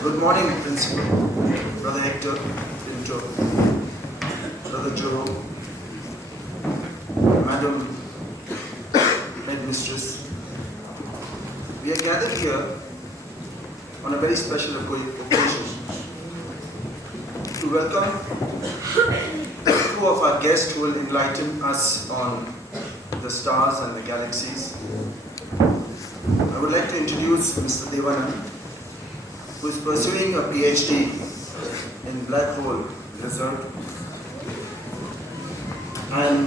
Good morning, Principal, Brother Hector Pinto, Brother Joe, Madam Headmistress. We are gathered here on a very special occasion to welcome two of our guests who will enlighten us on the stars and the galaxies. I would like to introduce Mr. Devanand, who is pursuing a PhD in black hole brazard, and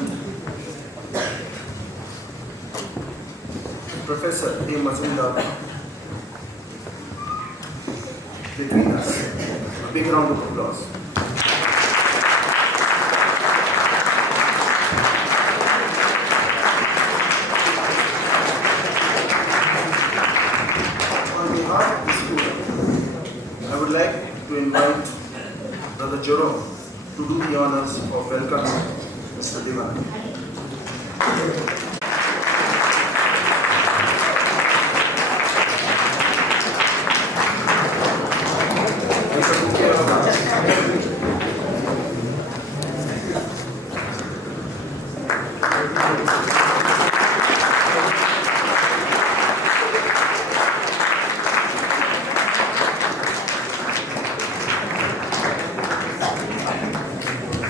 Professor A. Majumdar between us. A big round of applause. On behalf of the school, I would like to invite Brother Jerome to do the honors of welcoming Mr. Devanand.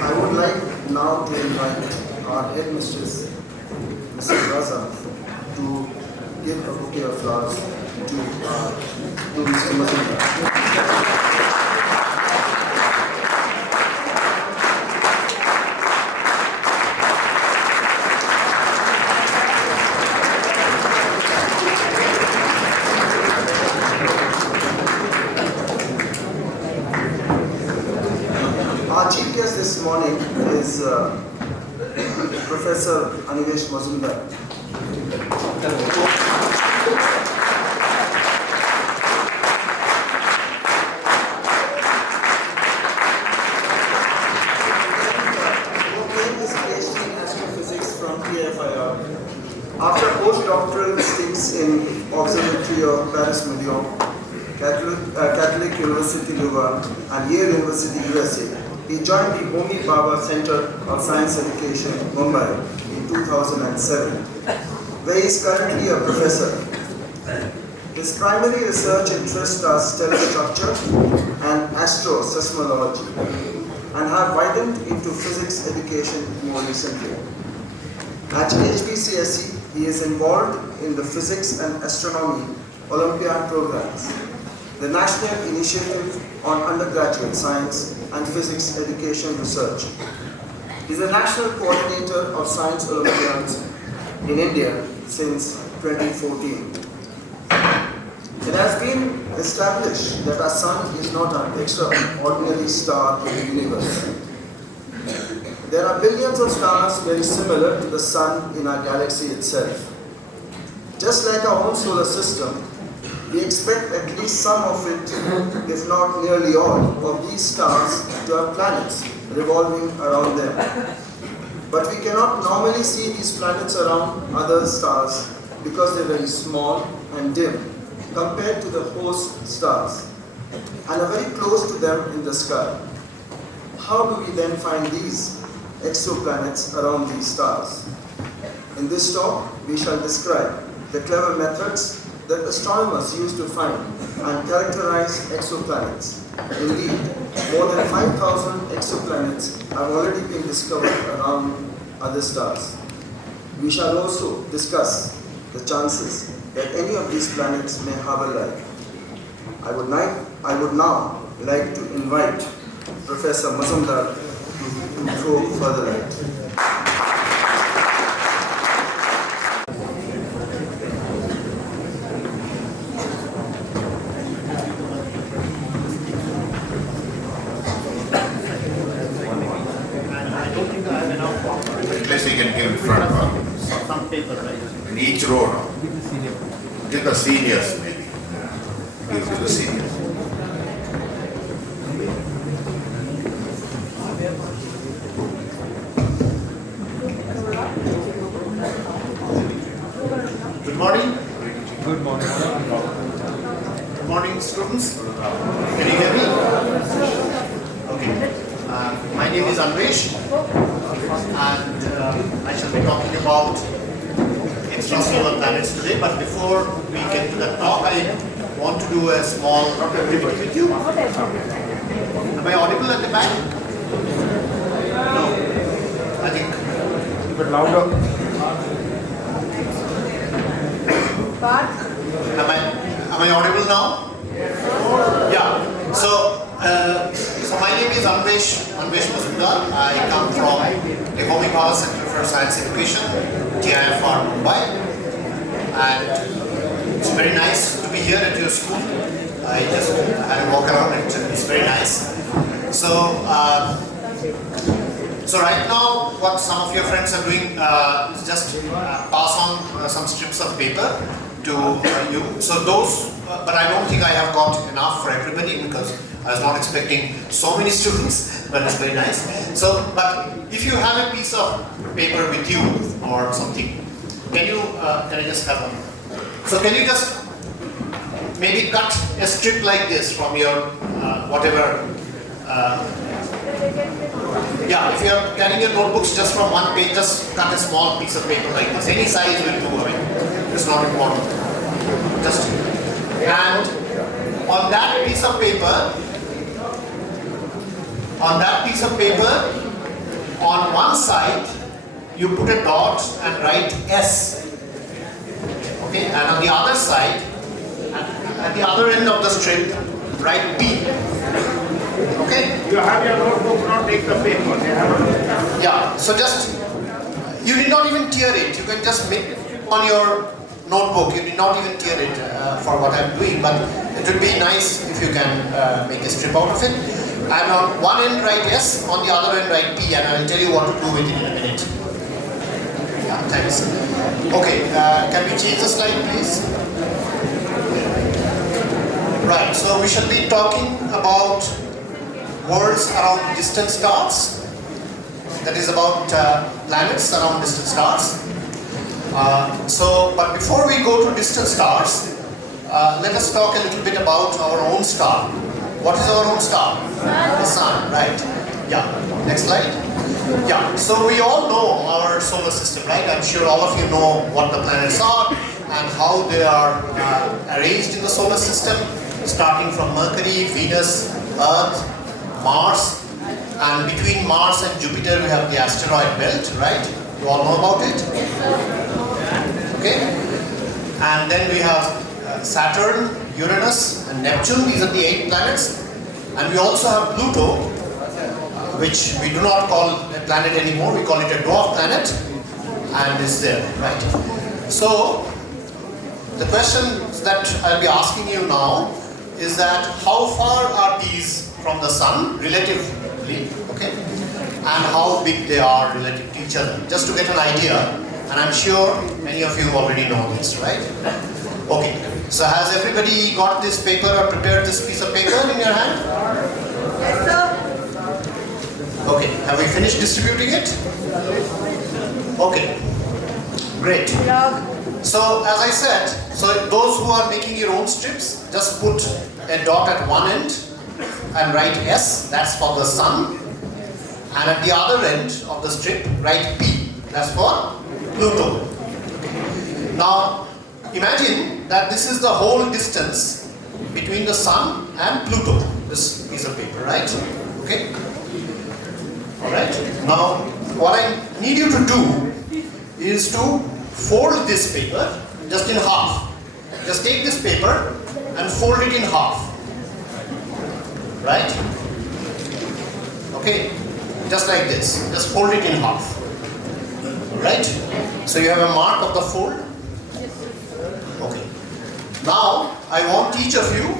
I would like now to invite our headmistress, Mrs. Brazard, to give a bouquet of flowers to Mr. Majumdar. Our chief guest this morning is Professor Anwesh Majumdar. Who obtained his PhD in astrophysics from TIFR. After postdoctoral stints in Observatory of Paris, Medion, Catholic University Louvain, and Yale University, USA. He joined the Bhabha Centre of Science Education, Mumbai, in 2007, where he is currently a professor. His primary research interests are stellar structure and astroseismology, and have widened into physics education more recently. At HBCSE, he is involved in the Physics and Astronomy Olympiad programs, the National Initiative on Undergraduate Science and Physics Education Research. He is a National Coordinator of Science Olympiads in India since 2014. It has been established that our Sun is not an extraordinary star in the universe. There are billions of stars very similar to the Sun in our galaxy itself. Just like our own solar system, we expect at least some of it, if not nearly all, of these stars to have planets revolving around them. But we cannot normally see these planets around other stars because they are very small and dim compared to the host stars and are very close to them in the sky. How do we then find these exoplanets around these stars? In this talk, we shall describe the clever methods that astronomers use to find and characterize exoplanets. Indeed, more than 5,000 exoplanets have already been discovered around other stars. We shall also discuss the chances that any of these planets may harbor life. I would now like to invite Professor Majumdar to throw further light. At least we can give in front of some paper, right? in each row now. Give the seniors maybe. Give to the seniors. Good morning. Good morning. morning, students. Can you hear me? Okay. My name is Anwesh, and I shall be talking about extrasolar planets today. But before we get to the talk, I want to do a small activity with you. Am I audible at the back? No. I think a bit louder. Am I audible now? Yeah. So my name is Anwesh Majumdar. I come from the Bhabha Centre for Science Education, TIFR, Mumbai, and it's very nice to be here at your school. I just had a walk around it. It's very nice. So right now, what some of your friends are doing is just pass on some strips of paper to you. So those, but I don't think I have got enough for everybody because I was not expecting so many students, but it's very nice. So, but if you have a piece of paper with you or something, can I just have one? So can you just maybe cut a strip like this from your whatever. Yeah, if you are carrying your notebooks just from one page, just cut a small piece of paper like this. Any size will do. I mean, it's not important. Just and on that piece of paper, on one side, you put a dot and write S. Okay, and on the other side, at the other end of the strip, write P. Okay? You have your notebook, not take the paper. Yeah, so just, you did not even tear it. You can just make it on your notebook. You did not even tear it for what I'm doing, but it would be nice if you can make a strip out of it. And on one end write S, on the other end write P, and I'll tell you what to do with it in a minute. Yeah, thanks. Okay, can we change the slide, please? Right, so we shall be talking about worlds around distant stars. That is about planets around distant stars. But before we go to distant stars, let us talk a little bit about our own star. What is our own star? The Sun, right? Yeah. Next slide. Yeah. So we all know our solar system, right? I'm sure all of you know what the planets are and how they are arranged in the solar system, starting from Mercury, Venus, Earth, Mars, and between Mars and Jupiter we have the asteroid belt, right? You all know about it? Okay. And then we have Saturn, Uranus, and Neptune. These are the 8 planets. And we also have Pluto, which we do not call a planet anymore. We call it a dwarf planet, and it's there, right? So the question that I'll be asking you now is that how far are these from the Sun relatively, okay, and how big they are relative to each other, just to get an idea. And I'm sure many of you already know this, right? Okay, so has everybody got this paper or prepared this piece of paper in your hand? Yes, sir. Okay, have we finished distributing it? Okay, great. So as I said, so those who are making your own strips, just put a dot at one end and write S, that's for the Sun, and at the other end of the strip write P, that's for Pluto. Now imagine that this is the whole distance between the Sun and Pluto, this piece of paper, right? Okay? Alright, now what I need you to do is to fold this paper just in half. Just take this paper and fold it in half. Right? Okay, just like this. Just fold it in half. Alright? So you have a mark of the fold. Okay. Now I want each of you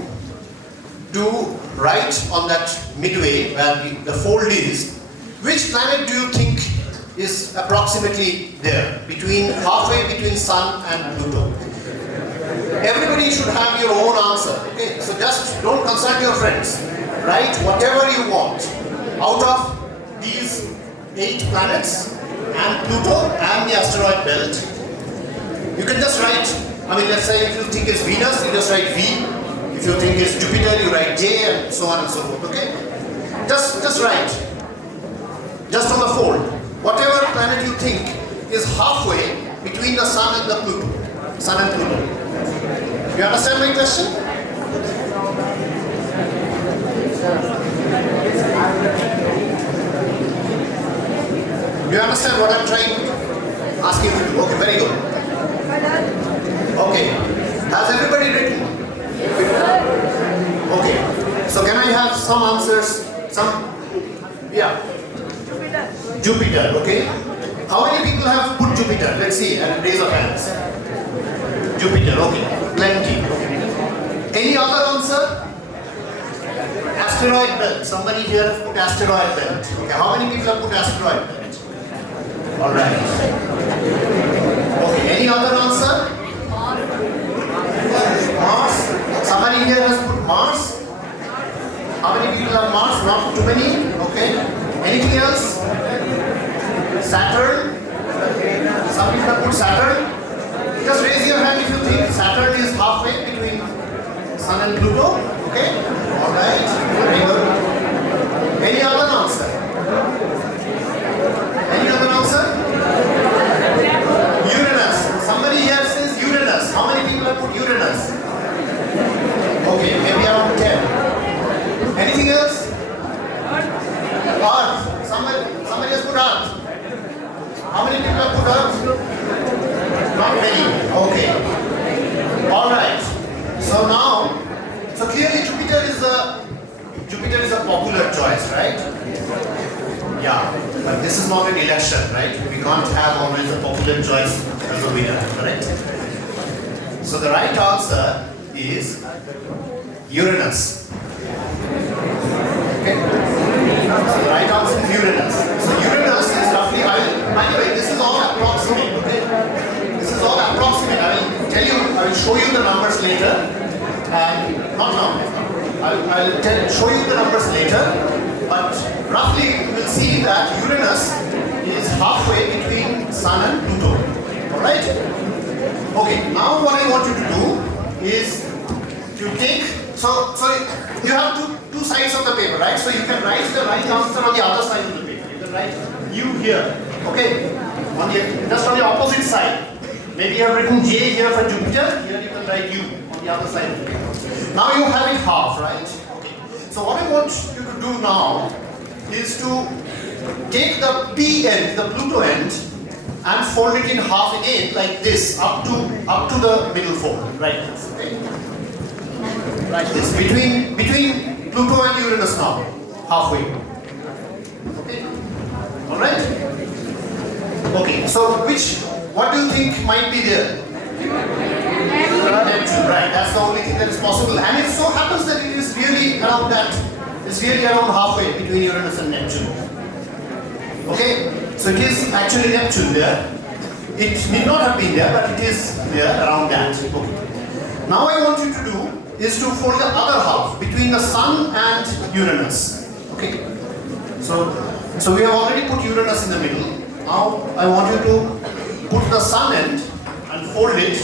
to write on that midway where the fold is, which planet do you think is approximately there, halfway between Sun and Pluto? Everybody should have your own answer. Okay, so just don't consult your friends. Write whatever you want out of these 8 planets and Pluto and the asteroid belt. You can just write, I mean, let's say if you think it's Venus, you just write V. If you think it's Jupiter, you write J and so on and so forth, okay? Just write. Just on the fold. Whatever planet you think is halfway between the Sun and the Pluto. Sun and Pluto. You understand my question? Do you understand what I'm trying to ask you to do? Okay, very good. Okay. Has everybody written? Okay. So can I have some answers? Yeah. Jupiter, okay. How many people have put Jupiter? Let's see, and raise your hands. Jupiter, okay. Plenty. Any other answer? Asteroid belt. Somebody here has put asteroid belt. Okay, how many people have put asteroid belt? Alright. Okay, any other answer? Mars. Somebody here has put Mars. How many people have Mars? Not too many. Okay. Anything else? Saturn. Some people have put Saturn. Just raise your hand if you think Saturn is halfway between Sun and Pluto. Okay. Alright. Very good. Any other answer? Any other answer? Uranus. Somebody here says Uranus. How many people have put Uranus? Okay, maybe around 10. Anything else? Earth. Somebody has put Earth. How many people have put Earth? Not many. Okay. Alright. So now, clearly Jupiter is a popular choice, right? Yeah, but this is not an election, right? We can't have always a popular choice as a winner, correct? So the right answer is Uranus. Okay? So the right answer is Uranus. So Uranus is roughly, by the way, this is all approximate, okay? This is all approximate. I will show you the numbers later. And not now. I'll show you the numbers later, but roughly you will see that Uranus is halfway between Sun and Pluto. Alright? Okay, now what I want you to do is to take, so you have two sides of the paper, right? So you can write the right answer on the other side of the paper. You can write U here, okay? Just on the opposite side. Maybe you have written J here for Jupiter, here you can write U on the other side of the paper. Now you have it half, right? Okay. So what I want you to do now is to take the P end, the Pluto end, and fold it in half again, like this, up to the middle fold, right? Okay. Like this, between Pluto and Uranus now, halfway. Okay. All right. Okay. So what do you think might be there? Neptune, right? That's the only thing that is possible, and it so happens that it is really around that. It's really around halfway between Uranus and Neptune. Okay, so it is actually Neptune there. It need not have been there, but it is there around that. Okay. Now I want you to do is to fold the other half between the Sun and Uranus. Okay. So we have already put Uranus in the middle. Now I want you to put the Sun end and fold it.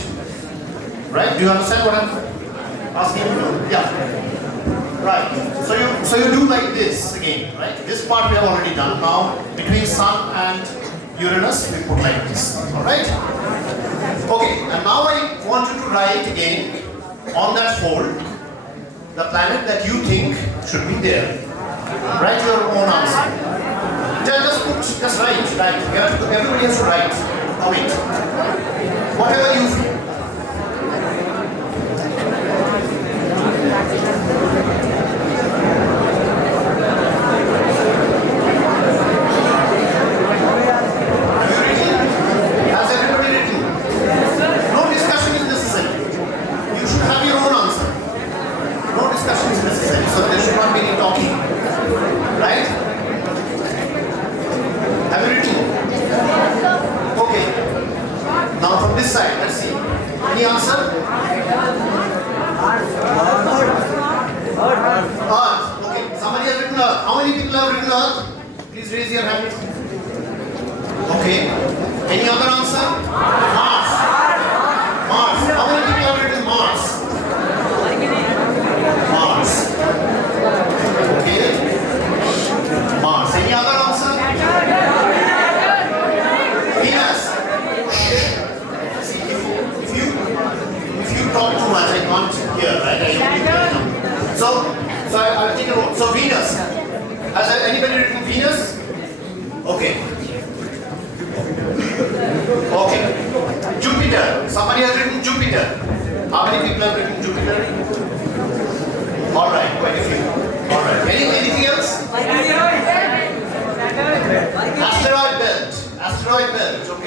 Right? Do you understand what I'm asking you to do? Yeah. Right. So you do like this again, right? This part we have already done. Now between Sun and Uranus we put like this. Alright? Okay, and now I want you to write again on that fold the planet that you think should be there. Write your own answer. Just write. Everybody has to write. Comment. Whatever you feel.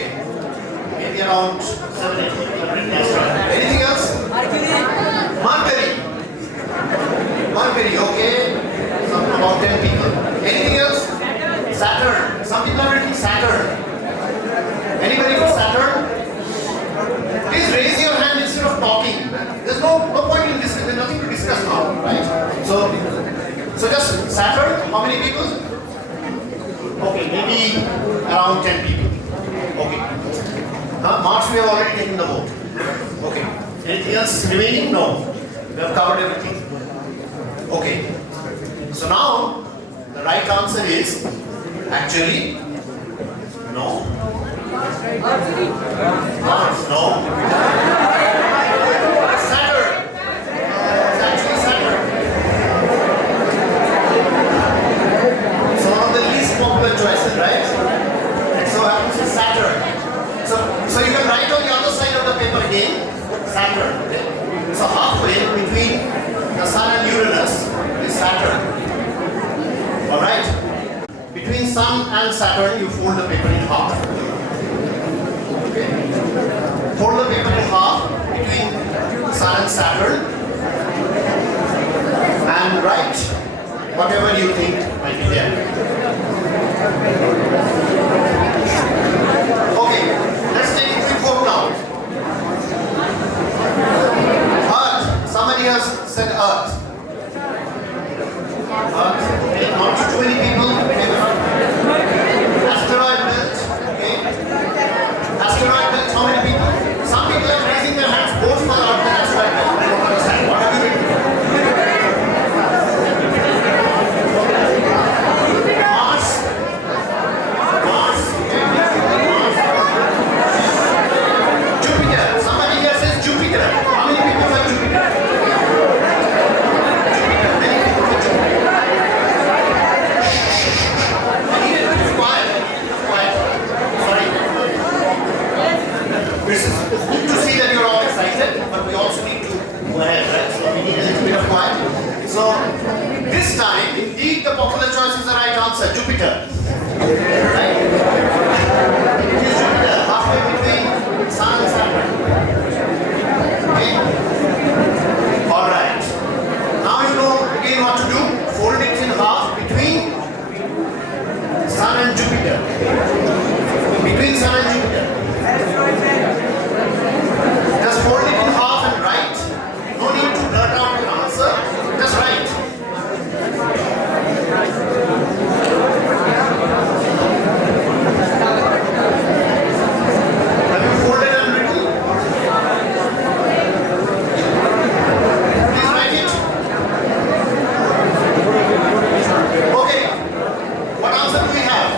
Okay. Maybe around 7, 8 people have written asteroid. Anything else? Mercury. Mercury, okay. Some about 10 people. Anything else? Saturn. Some people have written Saturn. Anybody from Saturn? Please raise your hand instead of talking. There's no point in this. There's nothing to discuss now, right? So just Saturn. How many people? Okay, maybe around 10 people. Okay. Mars we have already taken the vote. Okay. Anything else remaining? No. We have covered everything. Okay. So now the right answer is actually no. Mars, no. Saturn. It's actually Saturn. So one of the least popular choices, right? And so happens to Saturn. So you can write on the other side of the paper again, Saturn. Okay? So halfway between the Sun and Uranus is Saturn. Alright? Between Sun and Saturn, you fold the paper in half. Okay? Fold the paper in half between Sun and Saturn and write whatever you think might be there. Okay, let's take a quick vote now. Earth. Somebody has said Earth. Earth. Okay, not too many people. Asteroid belt. Okay. Asteroid belt. How many people? Some people are raising their hands both for Earth and asteroid belt. I don't understand. What have you written? Mars. Mars. Okay. Mars. Jupiter. Somebody here says Jupiter. How many people like Jupiter? Jupiter. Many people like Jupiter. Quiet. Quiet. Sorry. It's good to see that you're all excited, but we also need to go ahead, right? So we need a little bit of quiet. So this time, indeed, the popular choice is the right answer, Jupiter. Right? It is Jupiter, halfway between Sun and Saturn. Okay? Alright. Now you know again what to do. Fold it in half between Sun and Jupiter. Between Sun and Jupiter. Just fold it in half and write. No need to blurt out your answer. Just write. Have you folded and written? Please write it. Okay. What answer do we have?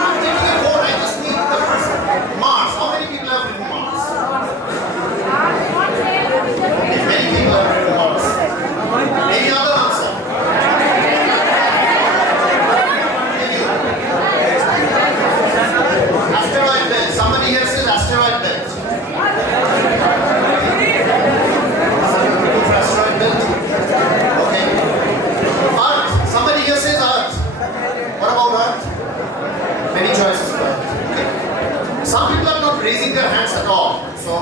I'm taking a vote. I just need the person. Mars. How many people have written Mars? Okay, many people have written Mars. Any other answer? Any? Asteroid belt. Somebody here says asteroid belt. Somebody for asteroid belt? Okay. Earth. Somebody here says Earth. What about Earth? Many choices for Earth. Okay. Some people are not raising their hands at all. So,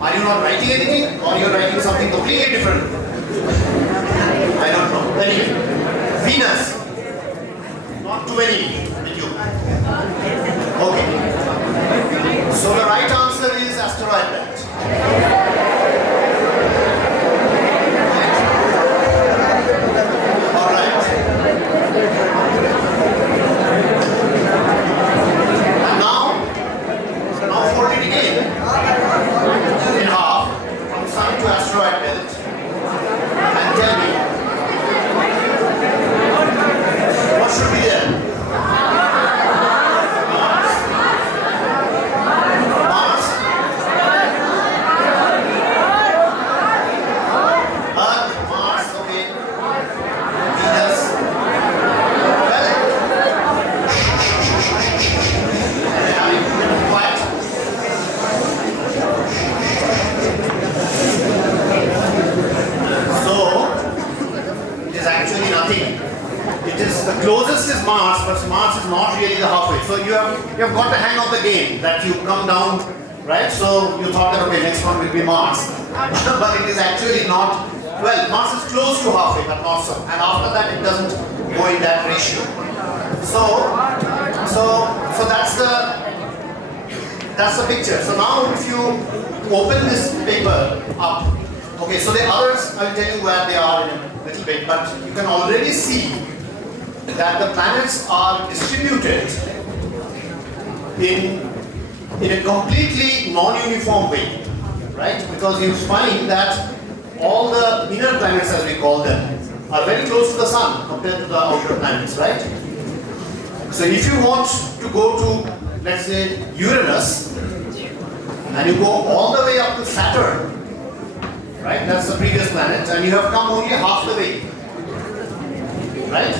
are you not writing anything or you are writing something completely different? I don't know. Anyway, Venus. Not too many with you. Okay. So the right answer is asteroid belt. All right. And now fold it again in half from Sun to asteroid belt and tell me what should be there. not really the halfway. So you have got the hang of the game that you come down, right? So you thought that okay, next one will be Mars, but it is actually not. Well, Mars is close to halfway, but not so. And after that, it doesn't go in that ratio. So that's the picture. So now if you open this paper up, okay, so the others, I'll tell you where they are in a little bit, but you can already see that the planets are distributed in a completely non-uniform way, right? Because you find that all the inner planets, as we call them, are very close to the Sun compared to the outer planets, right? So if you want to go to, let's say, Uranus, and you go all the way up to Saturn, right? That's the previous planet, and you have come only half the way, right?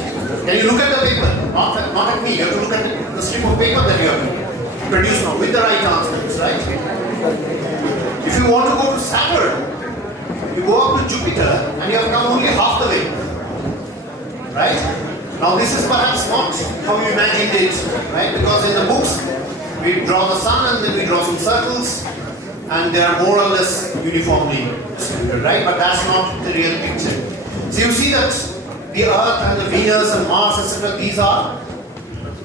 Can you look at the paper? Not at me. You have to look at the strip of paper that you have produced now with the right answers, right? If you want to go to Saturn, you go up to Jupiter, and you have come only half the way, right? Now this is perhaps not how you imagined it, right? Because in the books, we draw the sun and then we draw some circles, and they are more or less uniformly distributed, right? But that's not the real picture. So you see that the Earth and the Venus and Mars, etc., these are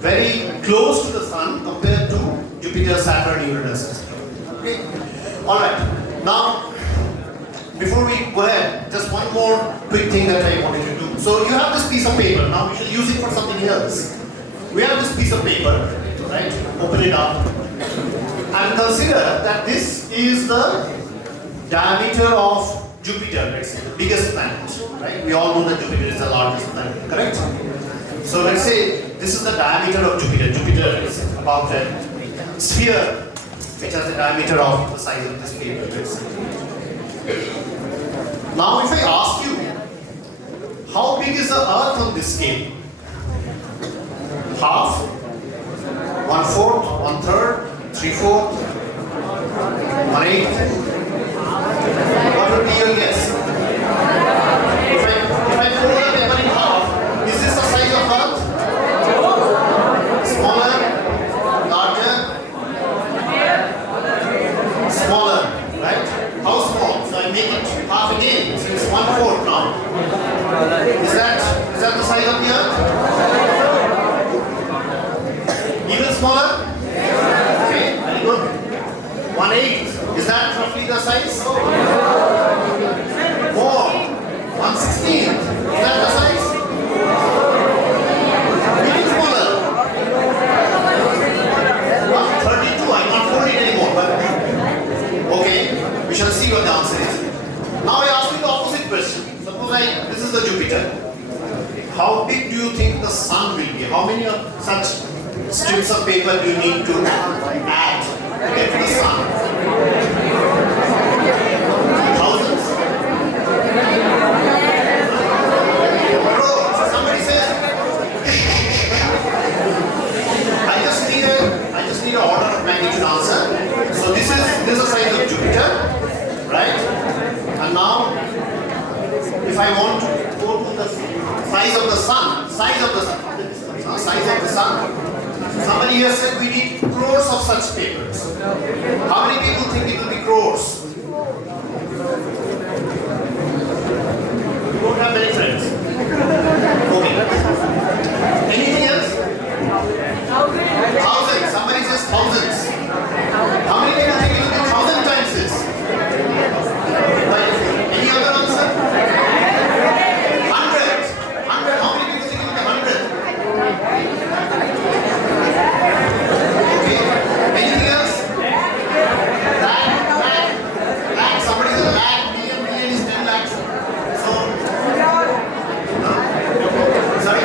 very close to the Sun compared to Jupiter, Saturn, Uranus, etc. Okay? Alright, now before we go ahead, just one more quick thing that I wanted to do. So you have this piece of paper, now we should use it for something else. We have this piece of paper, right? Open it up and consider that this is the diameter of Jupiter, let's say, the biggest planet, right? We all know that Jupiter is the largest planet, correct? So let's say this is the diameter of Jupiter. Jupiter is about a sphere which has a diameter of the size of this paper, let's say. Now if I ask you, how big is the Earth on this scale? Half? 1/4? 1/3? 3/4? 1/8? What would be your guess? If I fold the paper in half, is this the size of Earth? Smaller? Larger? Smaller, right? How small? So I make it half again, so it's 1/4 now. Is that the size of the Earth? Even smaller? Okay, very good. 1/8. Is that roughly the size? More. 1/16. Is that the size? Even smaller. 1/32. I'm not holding it anymore, but okay, we shall see what the answer is. Now I ask you the opposite question. Suppose this is the Jupiter. How big do you think the Sun will be? How many of such strips of paper do you need to add to get to the Sun? Thousands? Crores. Somebody says, I just need an order of magnitude answer. So this is the size of Jupiter, right? And now, if I want to go to the size of the Sun, size of the Sun. Somebody here said we need crores of such papers. How many people think it will be crores? You don't have many friends. Okay. Anything else? Thousands. Somebody says thousands. How many people think it will be 1,000 times this? Any other answer? 100. 100. How many people think it will be 100? Okay. Anything else? Lakh. Somebody says lakh. Million is 10 lakhs. So, sorry.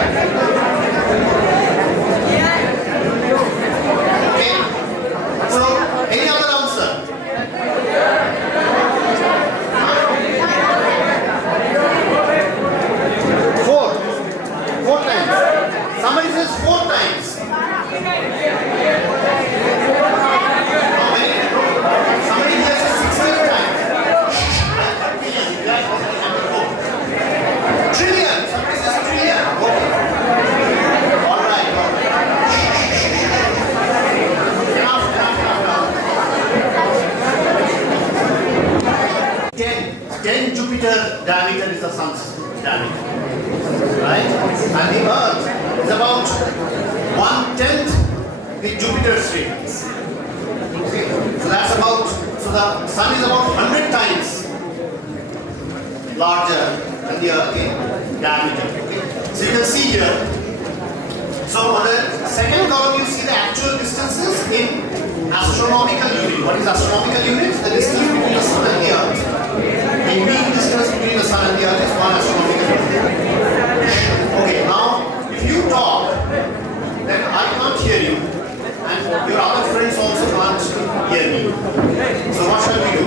Okay. the Jupiter's radius. Okay, so that's about, so the Sun is about 100 times larger than the Earth in diameter. Okay, so you can see here. So on the second column, you see the actual distances in astronomical unit. What is astronomical unit? The distance between the Sun and the Earth. The mean distance between the Sun and the Earth is 1 astronomical unit. Okay, now if you talk, then I can't hear you, and your other friends also can't hear me. So what shall we do?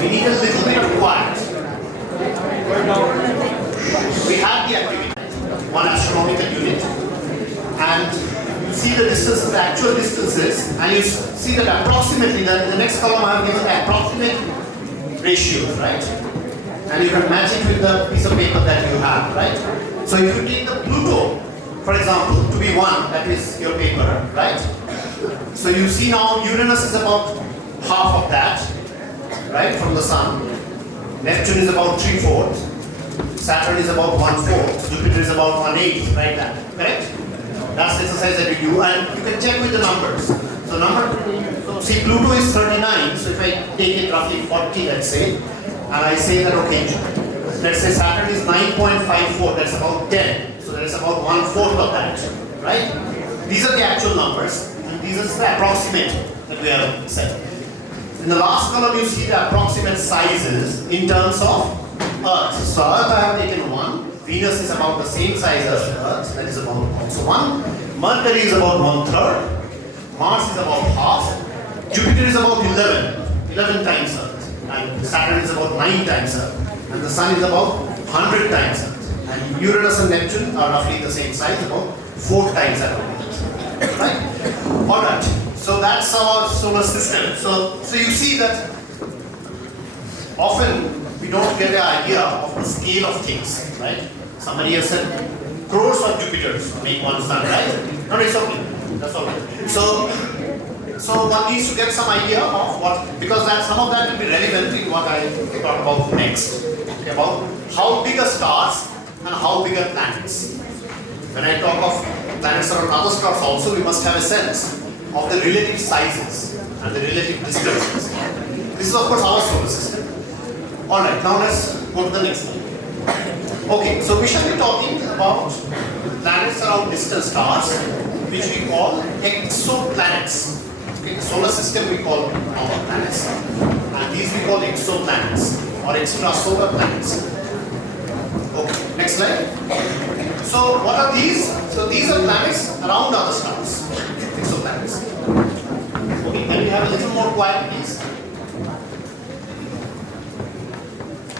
We need a little bit of quiet. We have the activity, 1 astronomical unit, and you see the distances, the actual distances, and you see that approximately, in the next column I have given the approximate ratios, right? And you can match it with the piece of paper that you have, right? So if you take the Pluto, for example, to be 1, that is your paper, right? So you see now Uranus is about half of that, right, from the Sun. Neptune is about 3/4. Saturn is about 1/4. Jupiter is about 1/8, right now, correct? That's the exercise that you do, and you can check with the numbers. So see, Pluto is 39, so if I take it roughly 40, let's say, and I say that, okay, let's say Saturn is 9.54, that's about 10, so that's about 1/4 of that, right? These are the actual numbers, and these are the approximate that we have set. In the last column, you see the approximate sizes in terms of Earth. So Earth I have taken 1, Venus is about the same size as Earth, that is about also 1, Mercury is about 1/3, Mars is about half, Jupiter is about 11 times Earth, and Saturn is about 9 times Earth, and the Sun is about 100 times Earth, and Uranus and Neptune are roughly the same size, about 4 times Earth, right? Alright, so that's our solar system. So you see that often we don't get an idea of the scale of things, right? Somebody has said crores of Jupiters make one sun, right? No, it's okay. That's all right. So one needs to get some idea of what, because that some of that will be relevant in what I talk about next. Okay, about how big are stars and how big are planets. When I talk of planets around other stars also, we must have a sense of the relative sizes and the relative distances. This is of course our solar system. Alright, now let's go to the next one. Okay, so we shall be talking about planets around distant stars, which we call exoplanets. Okay, the solar system we call normal planets, and these we call exoplanets or extrasolar planets. Okay, next slide. So what are these? So these are planets around other stars, exoplanets. Okay, can we have a little more quiet, please?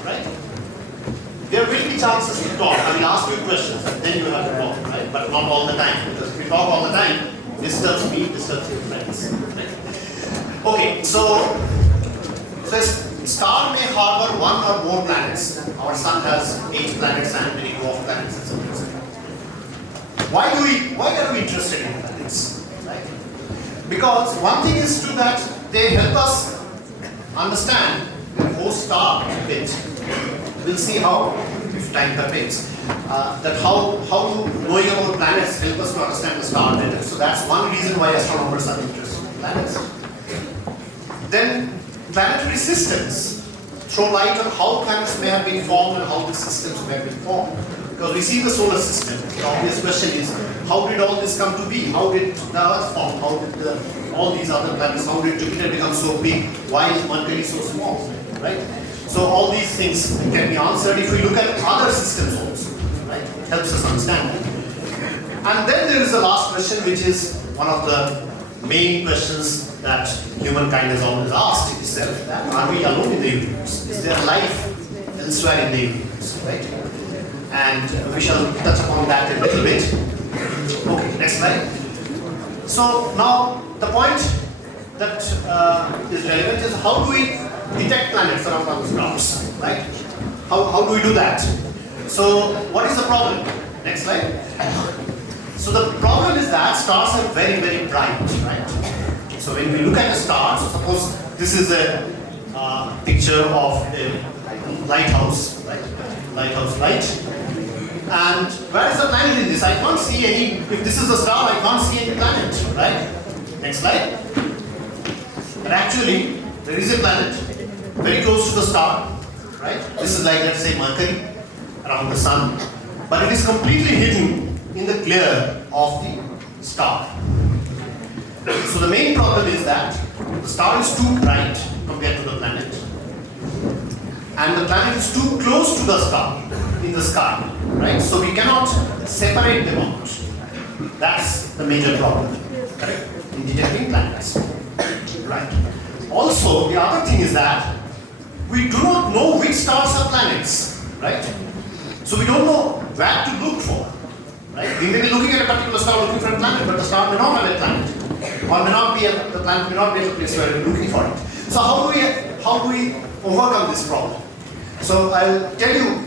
Right? There will be chances to talk. I will ask you questions and then you have to talk, right? But not all the time, because if we talk all the time, disturbs me, disturbs your friends. Right? Okay, so a star may harbor 1 or more planets. Our sun has 8 planets and many dwarf planets and so on. Why are we interested in planets? Right? Because one thing is true that they help us understand the whole star bit. We'll see how, if time permits, that how knowing about planets help us to understand the star better. So that's one reason why astronomers are interested in planets. Then planetary systems throw light on how planets may have been formed and how the systems may have been formed. Because we see the solar system, the obvious question is, how did all this come to be? How did the Earth form? How did all these other planets, how did Jupiter become so big? Why is Mercury so small? Right? So all these things can be answered if we look at other systems also. Right? It helps us understand that. And then there is the last question, which is one of the main questions that humankind has always asked itself, that are we alone in the universe? Is there life elsewhere in the universe? Right? And we shall touch upon that a little bit. Okay, next slide. So now the point that is relevant is, how do we detect planets around other stars, right? How do we do that? So what is the problem? Next slide. So the problem is that stars are very, very bright, right? So when we look at a star, so suppose this is a picture of a lighthouse, right? Lighthouse light. And where is the planet in this? I can't see any, if this is the star, I can't see any planet, right? Next slide. But actually, there is a planet very close to the star, right? This is like, let's say, Mercury around the sun. But it is completely hidden in the glare of the star. So the main problem is that the star is too bright compared to the planet. And the planet is too close to the star in the sky, right? So we cannot separate them out. That's the major problem, correct? In detecting planets, right? Also, the other thing is that we do not know which stars are planets, right? So we don't know where to look for, right? We may be looking at a particular star looking for a planet, but the star may not have a planet, or may not be the planet may not be at a place where we're looking for it. So how do we overcome this problem? So I'll tell you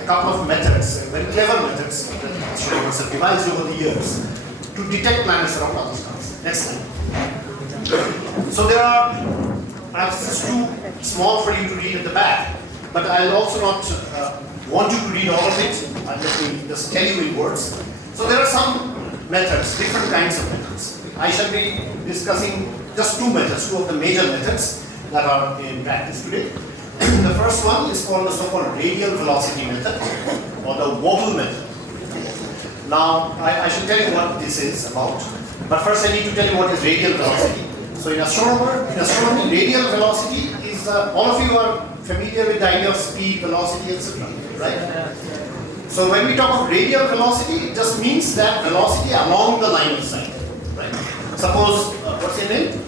a couple of methods, very clever methods that astronomers have devised over the years to detect planets around other stars. Next slide. So there are, perhaps this is too small for you to read at the back, but I'll also not want you to read all of it. Let me just tell you in words. So there are some methods, different kinds of methods. I shall be discussing just two methods, two of the major methods that are in practice today. The first one is called the so-called radial velocity method, or the wobble method. Now, I should tell you what this is about, but first I need to tell you what is radial velocity. So in astronomy, radial velocity is, all of you are familiar with the idea of speed, velocity, etc., right? So when we talk of radial velocity, it just means that velocity along the line of sight, right? Suppose, what's your name?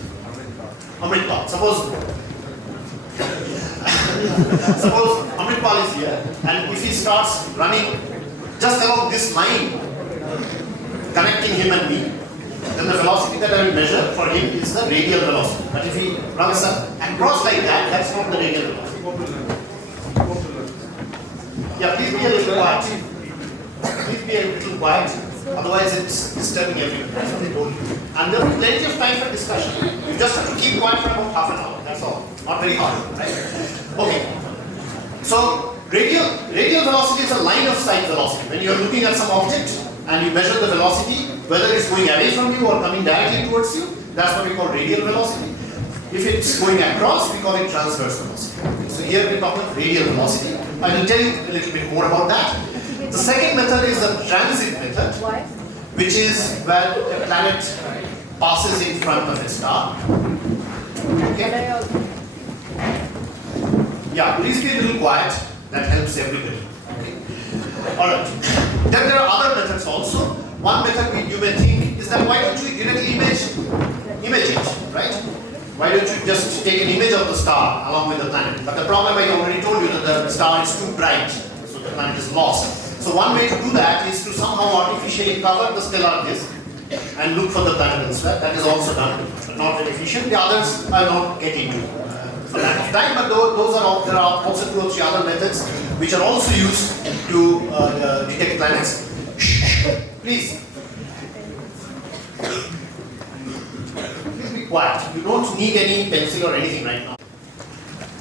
Amritpal. Suppose Amritpal is here, and if he starts running just along this line, connecting him and me, then the velocity that I will measure for him is the radial velocity. But if he runs across like that, that's not the radial velocity. Yeah, please be a little quiet. Please be a little quiet. Otherwise, it's disturbing everyone. That's what they told you. And there will be plenty of time for discussion. You just have to keep quiet for about half an hour. That's all. Not very hard, right? Okay. So, radial velocity is a line of sight velocity. When you are looking at some object and you measure the velocity, whether it's going away from you or coming directly towards you, that's what we call radial velocity. If it's going across, we call it transverse velocity. So here we talk about radial velocity. I will tell you a little bit more about that. The second method is the transit method, which is where a planet passes in front of a star. Okay? Yeah, please be a little quiet. That helps everybody. Okay? Alright. Then there are other methods also. One method you may think is that why don't you directly image it, right? Why don't you just take an image of the star along with the planet? But the problem, I already told you that the star is too bright, so the planet is lost. So one way to do that is to somehow artificially cover the stellar disk and look for the planet elsewhere. That is also done, but not very efficient. The others I'll not get into for lack of time, but those are all, there are also 2 or 3 other methods which are also used to detect planets. Please. Please be quiet. You don't need any pencil or anything right now.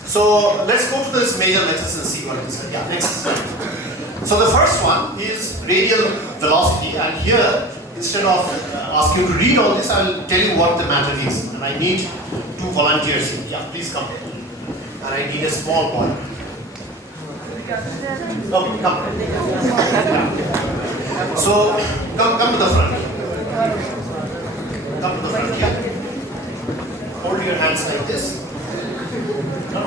So let's go to this major methods and see what it is. Yeah, next slide. So the first one is radial velocity, and here, instead of asking you to read all this, I will tell you what the matter is. And I need 2 volunteers here. Yeah, please come. And I need a small boy. No, come. So, come to the front. Come to the front, yeah. Hold your hands like this. No.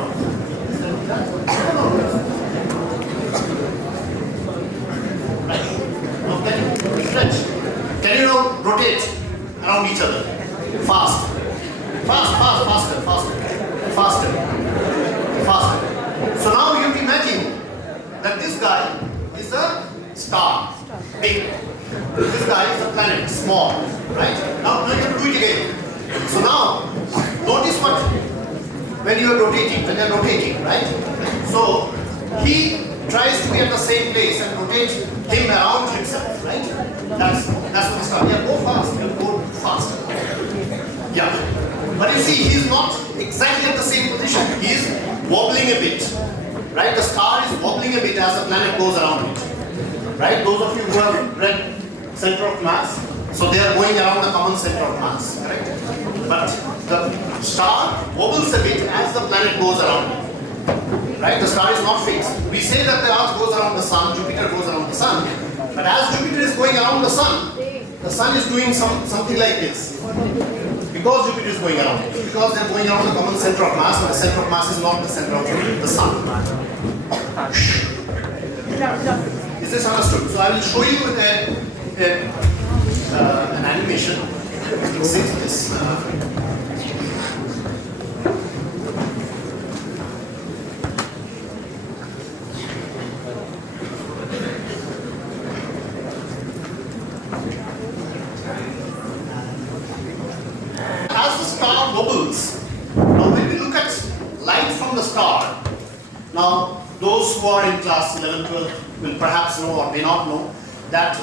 Can you now rotate around each other? Fast. Faster. So now you can imagine that this guy is a star, big. This guy is a planet, small, right? Now you have to do it again. So now, notice what, when you are rotating, right? So he tries to be at the same place and rotate him around himself, right? That's what the star. Yeah, go faster. Yeah. But you see, he is not exactly at the same position. He is wobbling a bit, right? The star is wobbling a bit as the planet goes around it. right? Those of you who have read center of mass, so they are going around the common center of mass, correct? But the star wobbles a bit as the planet goes around it. Right? The star is not fixed. We say that the Earth goes around the sun, Jupiter goes around the sun, but as Jupiter is going around the sun is doing something like this. Because Jupiter is going around it, because they are going around the common center of mass, and the center of mass is not the center of the sun. Is this understood? So I will show you an animation. This. As the star wobbles, now when we look at light from the star, now those who are in class 11, 12 will perhaps know or may not know that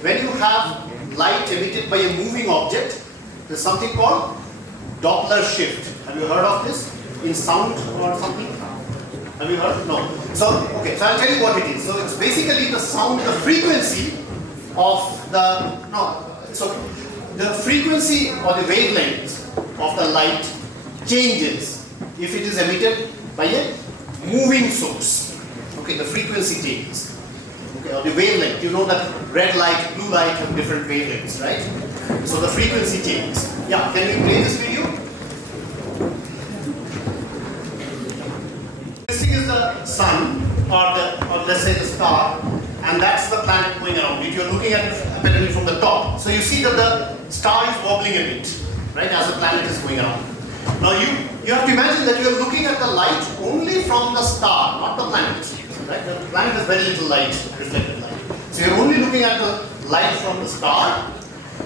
when you have light emitted by a moving object, there's something called Doppler shift. Have you heard of this in sound or something? Have you heard? No. So I'll tell you what it is. So it's basically the sound, the frequency of the frequency or the wavelength of the light changes if it is emitted by a moving source. Okay, the frequency changes. Okay, or the wavelength. You know that red light, blue light have different wavelengths, right? So the frequency changes. Yeah, can we play this video? This is the sun, or let's say the star, and that's the planet going around it. You're looking at it apparently from the top. So you see that the star is wobbling a bit, right, as the planet is going around. Now you have to imagine that you're looking at the light only from the star, not the planet. Right? The planet has very little light, reflected light. So you're only looking at the light from the star,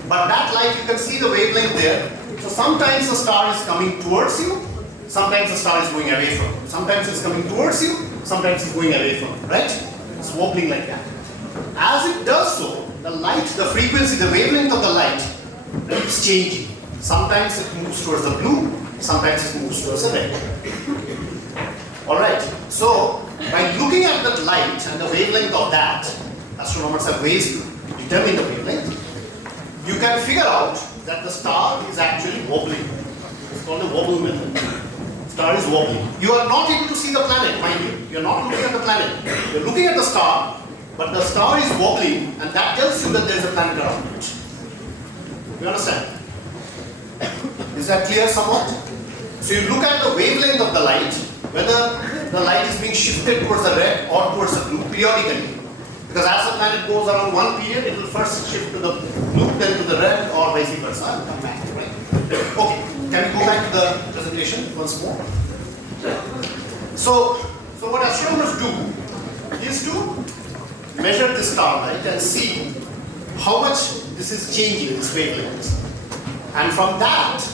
but that light you can see the wavelength there. So sometimes the star is coming towards you, sometimes the star is going away from you. Sometimes it's coming towards you, sometimes it's going away from you, right? It's wobbling like that. As it does so, the light, the frequency, the wavelength of the light keeps changing. Sometimes it moves towards the blue, sometimes it moves towards the red. Alright, so by looking at that light and the wavelength of that, astronomers have ways to determine the wavelength, you can figure out that the star is actually wobbling. It's called a wobble method. Star is wobbling. You are not able to see the planet, mind you. You are not looking at the planet. You are looking at the star, but the star is wobbling, and that tells you that there is a planet around it. You understand? Is that clear somewhat? So you look at the wavelength of the light, whether the light is being shifted towards the red or towards the blue periodically. Because as the planet goes around one period, it will first shift to the blue, then to the red, or vice versa, and come back, right? Okay, can we go back to the presentation once more? So what astronomers do is to measure the starlight and see how much this is changing, this wavelength. And from that,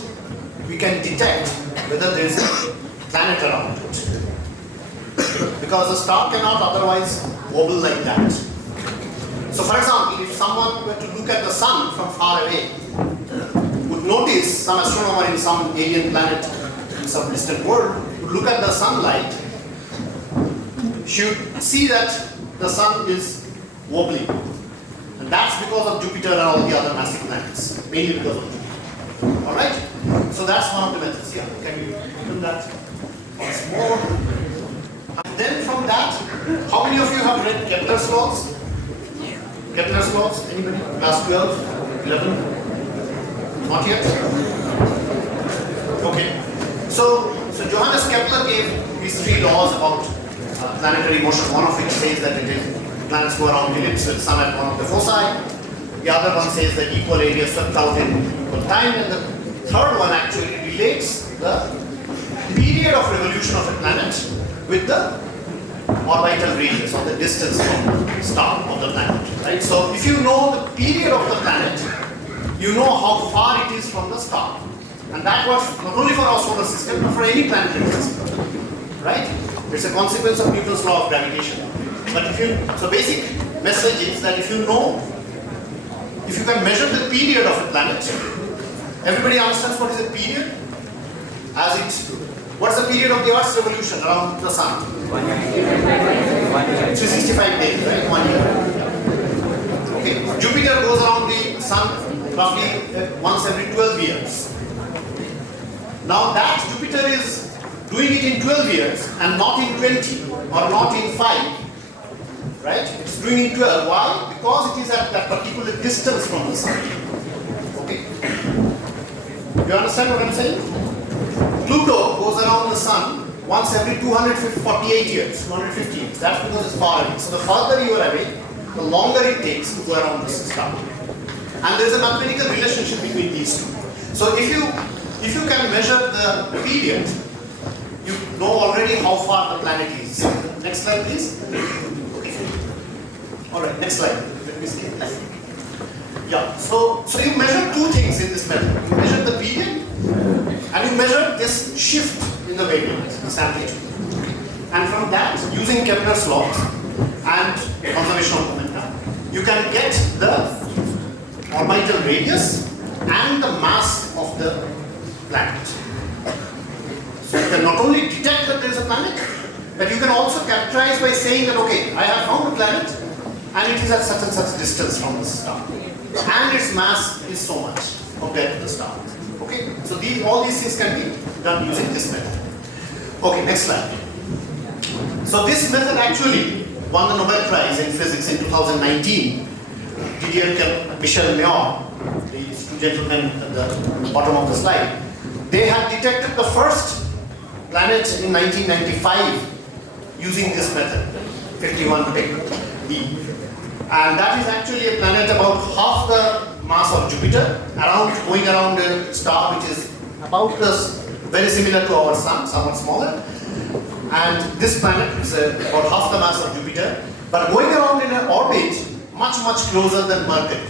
we can detect whether there is a planet around it. Because the star cannot otherwise wobble like that. So for example, if someone were to look at the sun from far away, would notice some astronomer in some alien planet, in some distant world, would look at the sunlight, should see that the sun is wobbling. And that's because of Jupiter and all the other massive planets, mainly because of Jupiter. Alright? So that's one of the methods. Yeah, can you do that once more? And then from that, how many of you have read Kepler's laws? Kepler's laws? Anybody? Class 12? 11? Not yet? Okay. So Johannes Kepler gave these three laws about planetary motion. One of which says that planets go around ellipse with sun at one of the foci. The other one says that equal area swept out in equal time. And the third one actually relates the period of revolution of a planet with the orbital radius, or the distance from the star of the planet. Right? So if you know the period of the planet, you know how far it is from the star. And that works not only for our solar system, but for any planetary system. Right? It's a consequence of Newton's law of gravitation. But so basic message is that if you can measure the period of a planet, everybody understands what is a period? What's the period of the Earth's revolution around the sun? 1 year. 365 days, right? 1 year. Jupiter goes around the Sun roughly once every 12 years. Now that Jupiter is doing it in 12 years and not in 20 or not in 5, right? It's doing in 12. Why? Because it is at that particular distance from the Sun. Okay? You understand what I'm saying? Pluto goes around the Sun once every 248 years, 250 years. That's because it's far away. So the farther you are away, the longer it takes to go around the star. And there's a mathematical relationship between these two. So if you can measure the period, you know already how far the planet is. Next slide, please. All right, next slide. Let me see. Yeah. So you measure two things in this method. You measure the period, and you measure this shift in the wavelength, this amplitude. And from that, using Kepler's laws and conservation of momentum, you can get the orbital radius and the mass of the planet. So you can not only detect that there is a planet, but you can also characterize by saying that, okay, I have found a planet and it is at such and such distance from the star. And its mass is so much compared to the star. Okay? So all these things can be done using this method. Okay, next slide. So this method actually won the Nobel Prize in Physics in 2019. Didier Michel Mayor, these two gentlemen at the bottom of the slide, they had detected the first planet in 1995 using this method, 51b. And that is actually a planet about half the mass of Jupiter, going around a star which is about very similar to our Sun, somewhat smaller. And this planet is about half the mass of Jupiter, but going around in an orbit much closer than Mercury.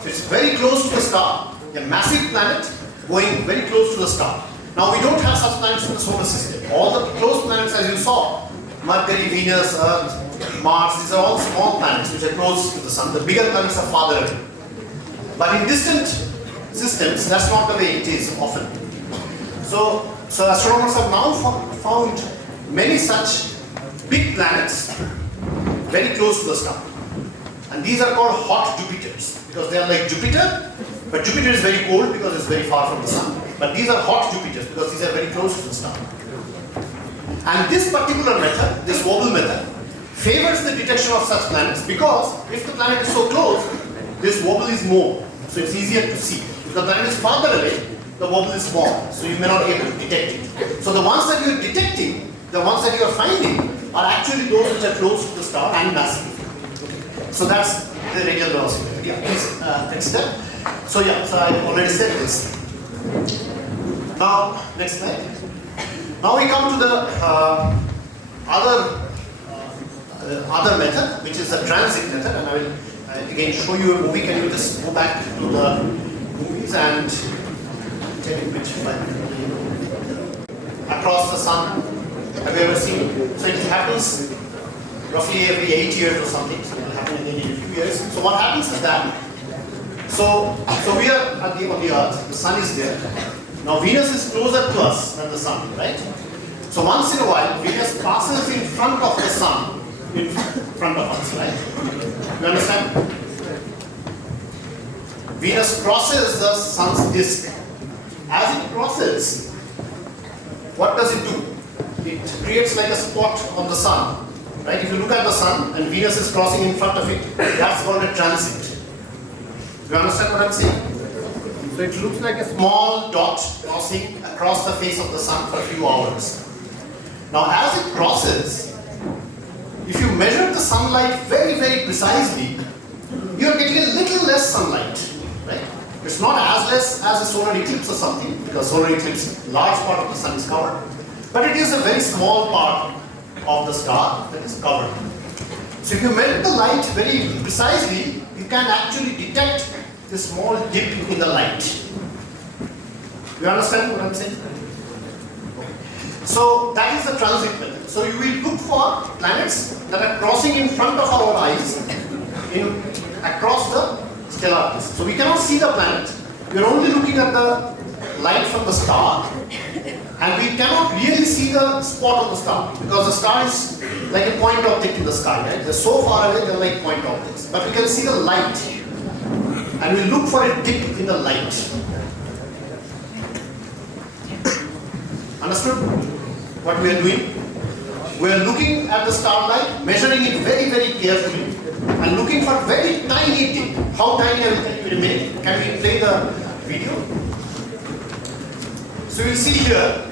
So it's very close to the star, a massive planet going very close to the star. Now we don't have such planets in the solar system. All the close planets, as you saw, Mercury, Venus, Earth, Mars, these are all small planets which are close to the Sun. The bigger planets are farther away. But in distant systems, that's not the way it is often. So astronomers have now found many such big planets very close to the star. And these are called hot Jupiters because they are like Jupiter, but Jupiter is very cold because it's very far from the Sun. But these are hot Jupiters because these are very close to the star. And this particular method, this wobble method, favors the detection of such planets because if the planet is so close, this wobble is more. So it's easier to see. If the planet is farther away, the wobble is small, so you may not be able to detect it. So the ones that you are detecting, the ones that you are finding, are actually those which are close to the star and massive. So that's the radial velocity. Yeah, please, next step. So I already said this. Now, next slide. Now we come to the other method, which is the transit method, and I will again show you a movie. Can you just go back to the movies and tell me which one? Across the Sun. Have you ever seen? So it happens roughly every 8 years or something. So it will happen again in a few years. So what happens is that, so we are on the Earth, the Sun is there. Now Venus is closer to us than the Sun, right? So once in a while, Venus passes in front of the Sun, in front of us, right? You understand? Venus crosses the Sun's disk. As it crosses, what does it do? It creates like a spot on the Sun. Right? If you look at the Sun and Venus is crossing in front of it, that's called a transit. You understand what I'm saying? So it looks like a small dot crossing across the face of the Sun for a few hours. Now as it crosses, if you measure the sunlight very precisely, you are getting a little less sunlight. Right? It's not as less as a solar eclipse or something, because solar eclipse, large part of the Sun is covered, but it is a very small part of the star that is covered. So if you measure the light very precisely, you can actually detect the small dip in the light. You understand what I'm saying? So that is the transit method. So you will look for planets that are crossing in front of our eyes across the stellar disk. So we cannot see the planet. We are only looking at the light from the star, and we cannot really see the spot on the star because the star is like a point object in the sky, right? They're so far away, they're like point objects. But we can see the light and we look for a dip in the light. Understood what we are doing? We are looking at the starlight, measuring it very, very carefully, and looking for very tiny dip. How tiny can we remain? Can we play the video? So you'll see here.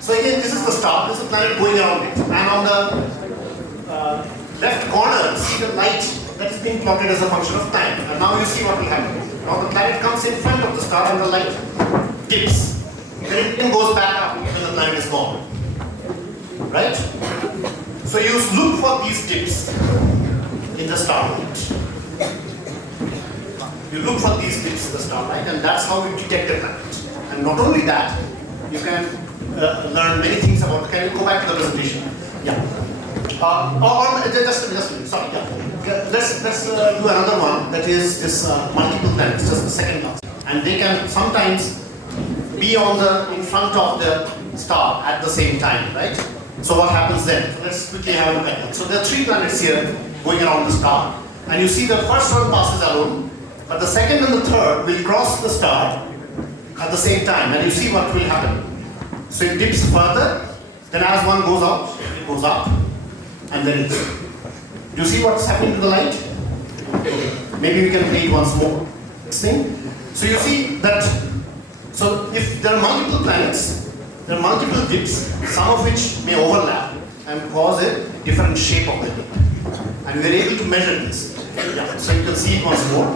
So again, this is the star. This is the planet going around it, and on the left corner, see the light that is being plotted as a function of time. And now you see what will happen. Now the planet comes in front of the star, and the light dips. Then it goes back up when the planet is gone. Right? So you look for these dips in the starlight. You look for these dips in the starlight, and that's how you detect a planet. And not only that, you can learn many things about it. Can you go back to the presentation? Yeah. Or just a minute, sorry. Yeah. Let's do another one, that is this multiple planets, just the second class. And they can sometimes be in front of the star at the same time, right? So what happens then? So let's quickly have a look at that. So there are 3 planets here going around the star. And you see the first one passes alone, but the second and the third will cross the star at the same time. And you see what will happen. So it dips further, then as one goes out, it goes up, and then it's. Do you see what's happening to the light? Maybe we can play it once more. This thing. So you see that, so if there are multiple planets, there are multiple dips, some of which may overlap and cause a different shape of the dip. And we are able to measure this. Yeah. So you can see it once more.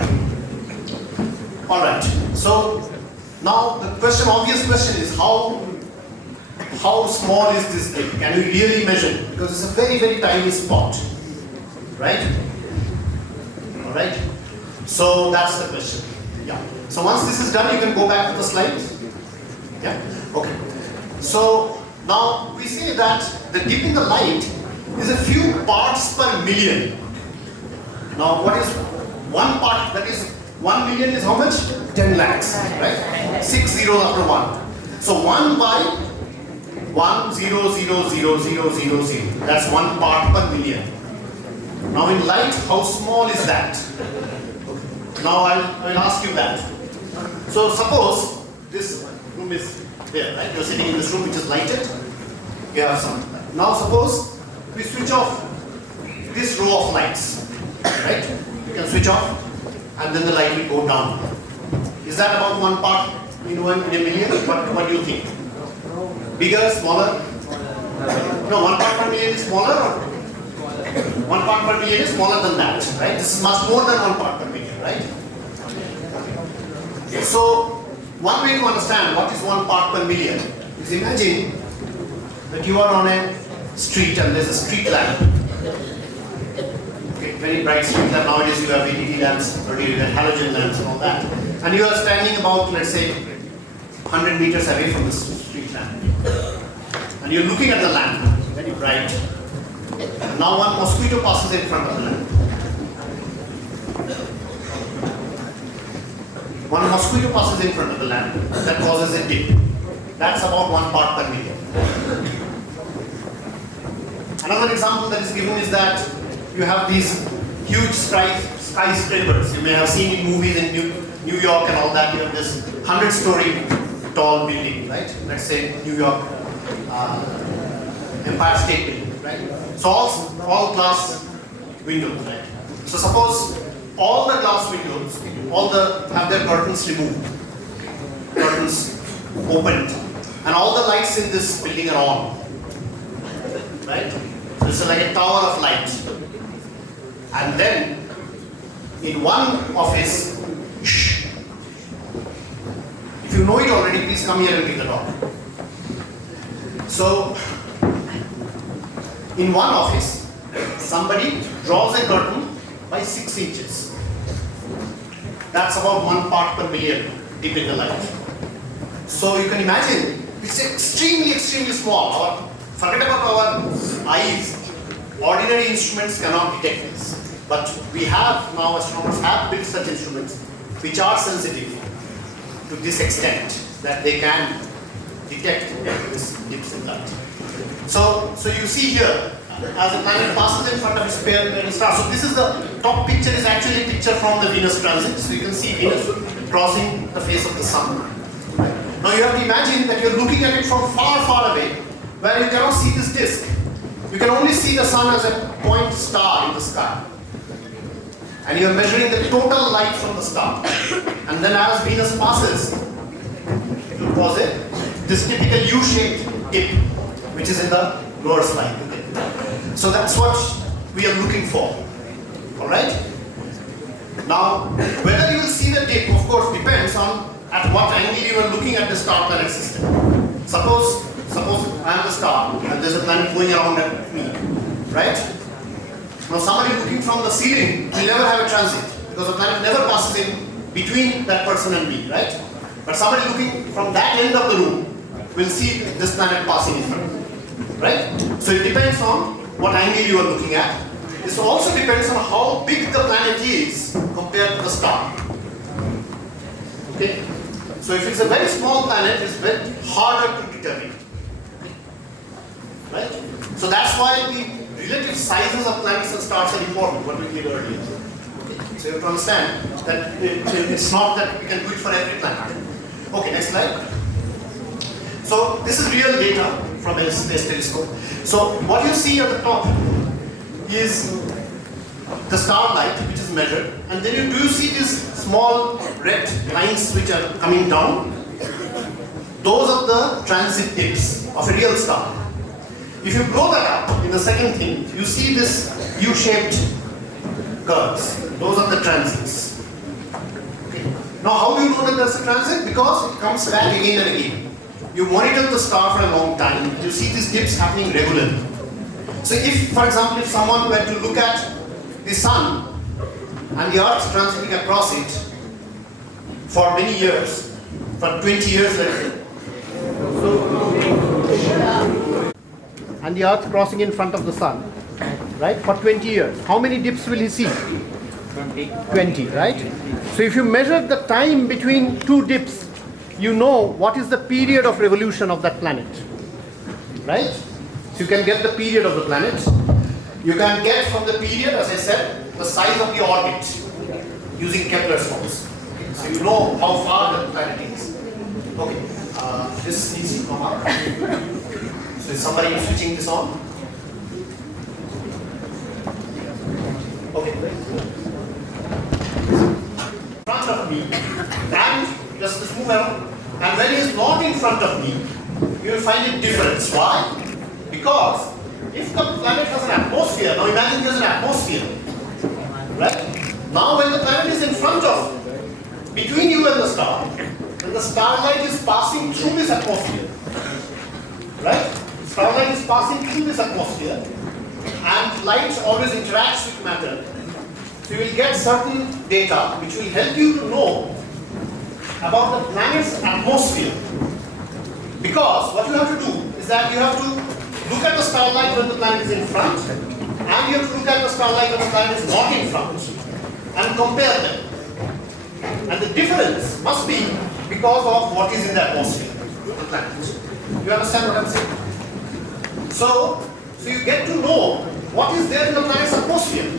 Alright, so now the obvious question is how small is this dip? Can we really measure it? Because it's a very, very tiny spot. Right? Alright? So that's the question. Yeah. So once this is done, you can go back to the slides. Yeah? Okay. So now we say that the dip in the light is a few parts per million. Now what is 1 part? That is 1 million is how much? 10 lakhs. Right? 6 zeros after 1. So 1 by 1, 0, 0, 0, 0, 0, 0. That's 1 part per million. Now in light, how small is that? Okay. Now I'll ask you that. So suppose this room is there, right? You're sitting in this room which is lighted. You have some. Now suppose we switch off this row of lights, right? You can switch off, and then the light will go down. Is that about 1 part in a million? What do you think? Bigger, smaller? No, 1 part per million is smaller, or 1 part per million is smaller than that, right? This is much more than 1 part per million, right? So, one way to understand what is 1 part per million is imagine that you are on a street and there's a street lamp. Okay, very bright street lamp. Nowadays you have LED lamps, or you have halogen lamps and all that. And you are standing about, let's say, 100 meters away from the street lamp. And you're looking at the lamp, very bright. And now one mosquito passes in front of the lamp. One mosquito passes in front of the lamp. That causes a dip. That's about 1 part per million. Another example that is given is that you have these huge skyscrapers. You may have seen in movies in New York and all that. You have this 100-story tall building, right? Let's say New York Empire State Building, right? So all glass windows, right? So suppose all the glass windows, have their curtains removed, curtains opened, and all the lights in this building are on, right? So it's like a tower of light. And then in one office, shh. If you know it already, please come here and read the talk. So in one office, somebody draws a curtain by 6 inches. That's about 1 part per million dip in the light. So you can imagine, it's extremely, extremely small. Forget about our eyes. Ordinary instruments cannot detect this. But we have, now astronomers have built such instruments which are sensitive to this extent that they can detect this dips in light. So you see here, as the planet passes in front of its parent star. So this is the top picture is actually a picture from the Venus transit. So you can see Venus crossing the face of the sun. Now you have to imagine that you're looking at it from far, far away, where you cannot see this disk. You can only see the sun as a point star in the sky. And you're measuring the total light from the star. And then as Venus passes, it will cause this typical U-shaped dip, which is in the lower slide. Okay. So that's what we are looking for. Alright? Now, whether you will see the dip, of course, depends on at what angle you are looking at the star planet system. Suppose I am the star and there's a planet going around at me. Right? Now somebody looking from the ceiling will never have a transit because the planet never passes in between that person and me, right? But somebody looking from that end of the room will see this planet passing in front, right? So it depends on what angle you are looking at. This also depends on how big the planet is compared to the star. Okay? So if it's a very small planet, it's very harder to determine. Right? So that's why the relative sizes of planets and stars are important, what we did earlier. Okay. So you have to understand that it's not that we can do it for every planet. Okay, next slide. So this is real data from a space telescope. So what you see at the top is the starlight which is measured, and then you do see these small red lines which are coming down. Those are the transit dips of a real star. If you blow that up in the second thing, you see this U-shaped curves. Those are the transits. Okay. Now how do you know that there's a transit? Because it comes back again and again. You monitor the star for a long time, you see these dips happening regularly. So if, for example, if someone were to look at the sun and the Earth transiting across it for many years, for 20 years let's say, and the Earth crossing in front of the sun, right, for 20 years. How many dips will he see? 20, right? So if you measure the time between two dips, you know what is the period of revolution of that planet, right? So you can get the period of the planet. You can get from the period, as I said, the size of the orbit using Kepler's laws. So you know how far the planet is. Okay, this needs to come up. So is somebody switching this on? Okay. In front of me, and just move around. And when he is not in front of me, you will find it different. Why? Because if the planet has an atmosphere, now imagine there's an atmosphere, right? Now when the planet is in front of, between you and the star, and the starlight is passing through this atmosphere, right? Starlight is passing through this atmosphere, and light always interacts with matter. So you will get certain data which will help you to know about the planet's atmosphere. Because what you have to do is that you have to look at the starlight when the planet is in front, and you have to look at the starlight when the planet is not in front, and compare them. And the difference must be because of what is in the atmosphere of the planet. You understand what I'm saying? So you get to know what is there in the planet's atmosphere.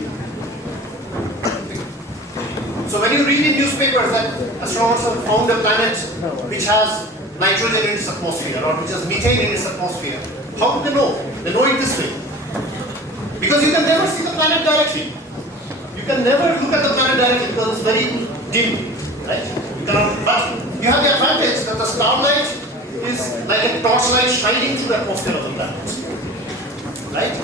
So when you read in newspapers that astronomers have found a planet which has nitrogen in its atmosphere or which has methane in its atmosphere, how do they know? They know it this way. Because you can never see the planet directly. You can never look at the planet directly because it's very dim, right? You cannot, but you have the advantage that the starlight is like a torchlight shining through the atmosphere of the planet, right?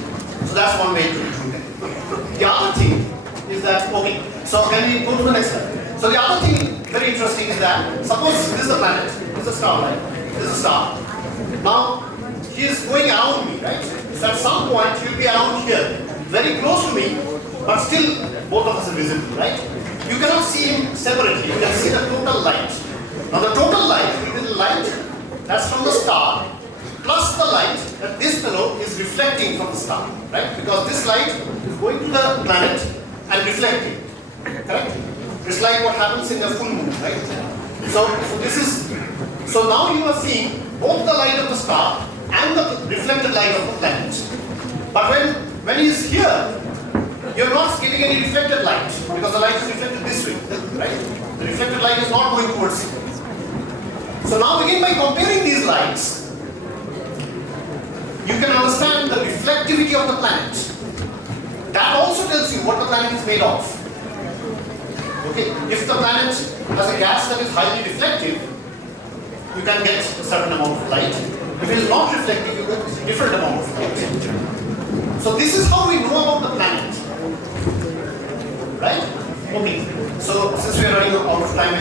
So that's one way to do it. The other thing is that, okay, so can we go to the next slide? So the other thing very interesting is that, suppose this is a planet, this is a starlight, this is a star. Now, he is going around me, right? So at some point, he will be around here, very close to me, but still both of us are visible, right? You cannot see him separately, you can see the total light. Now the total light will be the light that's from the star, plus the light that this fellow is reflecting from the star, right? Because this light is going to the planet and reflecting, correct? It's like what happens in a full moon, right? So now you are seeing both the light of the star and the reflected light of the planet. But when he is here, you're not getting any reflected light because the light is reflected this way, right? The reflected light is not going towards you. So now again by comparing these lights, you can understand the reflectivity of the planet. That also tells you what the planet is made of. Okay, if the planet has a gas that is highly reflective, you can get a certain amount of light. If it is not reflective, you get a different amount of light. So this is how we know about the planet. Right? Okay. So since we are running out of time,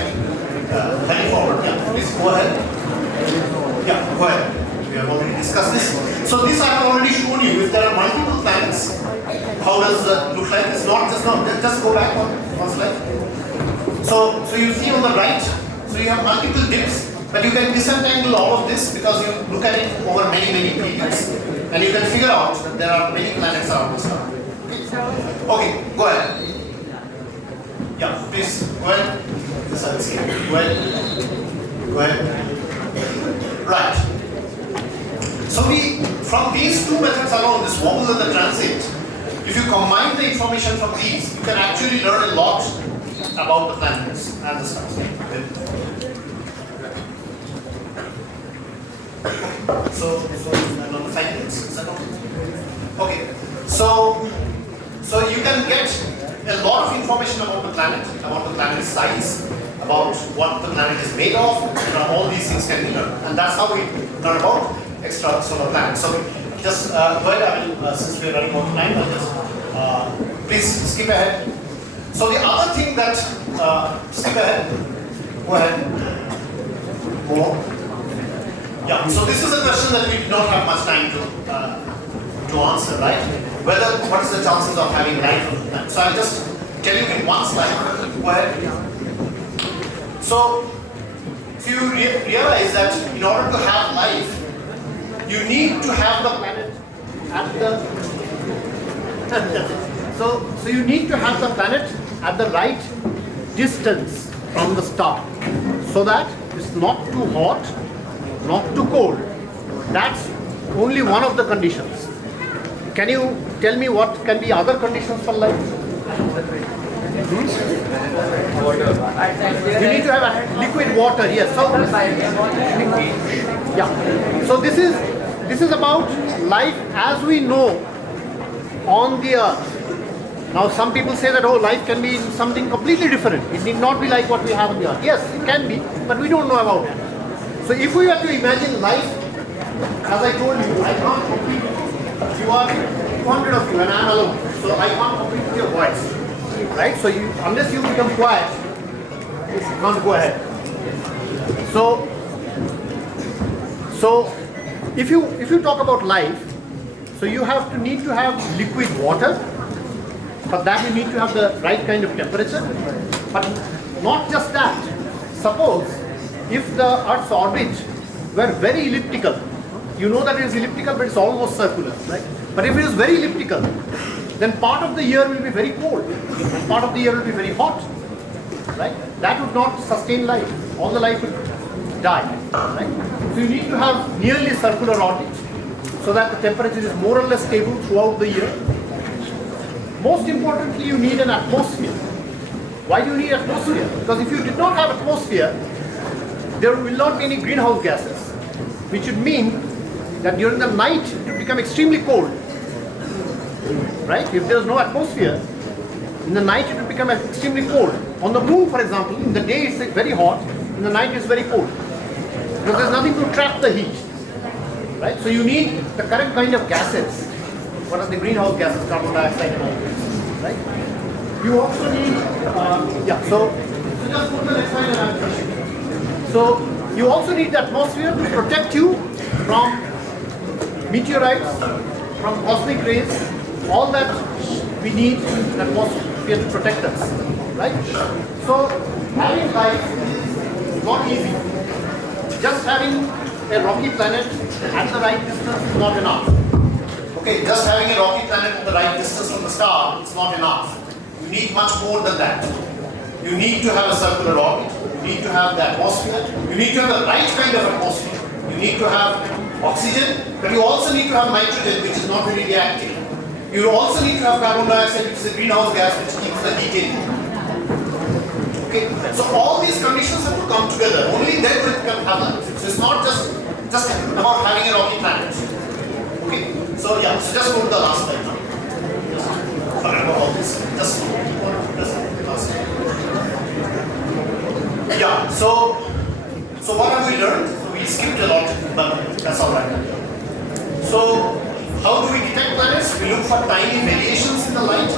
heading forward. Yeah, please go ahead. Yeah, go ahead. We have already discussed this. So this I have already shown you. If there are multiple planets, how does it look like? It's not just go back one slide. So you see on the right, so you have multiple dips, but you can disentangle all of this because you look at it over many periods, and you can figure out that there are many planets around the star. Okay, go ahead. Yeah, please go ahead. This I will see. Go ahead. Go ahead. Right. So from these two methods alone, this wobble and the transit, if you combine the information from these, you can actually learn a lot about the planets and the stars. So another 5 minutes. Is that okay? So you can get a lot of information about the planet's size, about what the planet is made of, all these things can be learned. And that's how we learn about extrasolar planets. So just go ahead, I will, since we are running out of time, I'll just, please skip ahead. So the other thing that, skip ahead, go ahead, more. Yeah, so this is a question that we did not have much time to answer, right? What is the chances of having life on the planet? So I'll just tell you in one slide. Go ahead. So you realize that in order to have life, you need to have the planet at the so you need to have the planet at the right distance from the star, so that it's not too hot, not too cold. That's only one of the conditions. Can you tell me what can be other conditions for life? You need to have a liquid water, yes. So, yeah. So this is about life as we know on the earth. Now some people say that, oh, life can be something completely different. It need not be like what we have on the earth. Yes, it can be, but we don't know about it. So if we were to imagine life, as I told you, I can't compete. You are 200 of you and I am alone. So I can't compete with your voice. Right? So unless you become quiet, you can't go ahead. So if you talk about life, so you need to have liquid water. For that you need to have the right kind of temperature. But not just that. Suppose if the Earth's orbit were very elliptical, you know that it is elliptical but it's almost circular, right? But if it is very elliptical, then part of the year will be very cold and part of the year will be very hot, right? That would not sustain life. All the life would die, right? So you need to have nearly circular orbit so that the temperature is more or less stable throughout the year. Most importantly, you need an atmosphere. Why do you need atmosphere? Because if you did not have atmosphere, there will not be any greenhouse gases, which would mean that during the night it will become extremely cold. Right? If there is no atmosphere, in the night it will become extremely cold. On the moon, for example, in the day it's very hot, in the night it's very cold. Because there's nothing to trap the heat. Right? So you need the correct kind of gases. What are the greenhouse gases, carbon dioxide and all this, right? You also need, so just put the next slide and I'll finish it. So you also need the atmosphere to protect you from meteorites, from cosmic rays, all that we need an atmosphere to protect us, right? So having life is not easy. Just having a rocky planet at the right distance is not enough. Okay, just having a rocky planet at the right distance from the star is not enough. You need much more than that. You need to have a circular orbit. You need to have the atmosphere. You need to have the right kind of atmosphere. You need to have oxygen, but you also need to have nitrogen, which is not really reactive. You also need to have carbon dioxide, which is a greenhouse gas which keeps the heat in. Okay, so all these conditions have to come together. Only then it can have life. So it's not just about having a rocky planet. Okay, so yeah, so just go to the last slide now. Just forget about all this. Just last slide. Yeah, so what have we learned? So we skipped a lot, but that's all right. So how do we detect planets? We look for tiny variations in the light.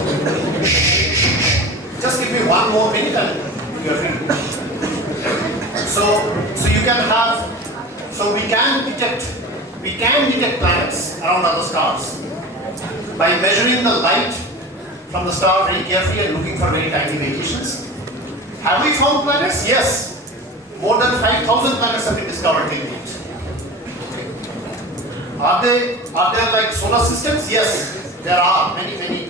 Just give me one more minute and you're free. So you can have, so we can detect planets around other stars by measuring the light from the star very carefully and looking for very tiny variations. Have we found planets? Yes. More than 5,000 planets have been discovered till date. Are there like solar systems? Yes, there are many